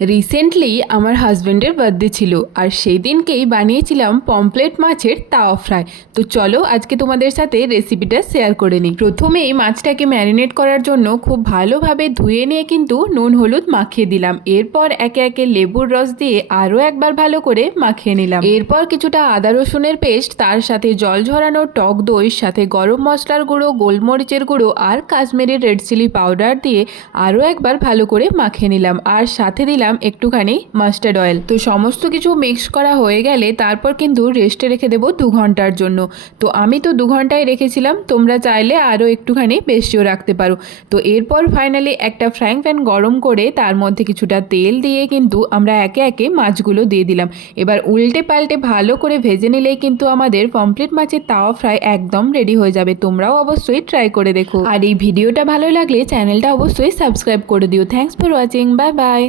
Recently আমার হাজব্যান্ডের birthday ছিল আর সেই দিনকেই বানিয়েছিলাম পমফ্রেট মাছের তাওয়া ফ্রাই। তো চলো আজকে তোমাদের সাথে রেসিপিটা শেয়ার করে নিই। প্রথমেই মাছটাকে ম্যারিনেট করার জন্য খুব ভালোভাবে ধুয়ে নিয়ে কিন্তু নুন হলুদ মাখিয়ে দিলাম। এরপর একে একে লেবুর রস দিয়ে আরও একবার ভালো করে মাখিয়ে নিলাম। এরপর কিছুটা আদা রসুনের পেস্ট, তার সাথে জল ঝরানো টক দই, সাথে গরম মশলার গুঁড়ো, গোলমরিচের গুঁড়ো আর কাশ্মীরি রেড চিলি পাউডার দিয়ে আরও একবার ভালো করে মাখিয়ে নিলাম। আর সাথে দিলাম একটুখানি মাস্টার্ড অয়েল। তো সমস্ত কিছু মিক্স করা হয়ে গেলে তারপর কিন্তু রেস্টে রেখে দেবো 2 ঘন্টার জন্য। তো আমি তো 2 ঘন্টায় রেখেছিলাম, তোমরা চাইলে আরও একটুখানি বেশিও রাখতে পারো। তো এরপর ফাইনালি একটা ফ্রাইং প্যান গরম করে তার মধ্যে কিছুটা তেল দিয়ে কিন্তু আমরা একে একে মাছগুলো দিয়ে দিলাম। এবার উল্টে পাল্টে ভালো করে ভেজে নিলেই কিন্তু আমাদের পমফ্রেট মাছের তাওয়া ফ্রাই একদম রেডি হয়ে যাবে। তোমরাও অবশ্যই ট্রাই করে দেখো। আর এই ভিডিওটা ভালো লাগলে চ্যানেলটা অবশ্যই সাবস্ক্রাইব করে দিও। Thanks for watching, bye bye.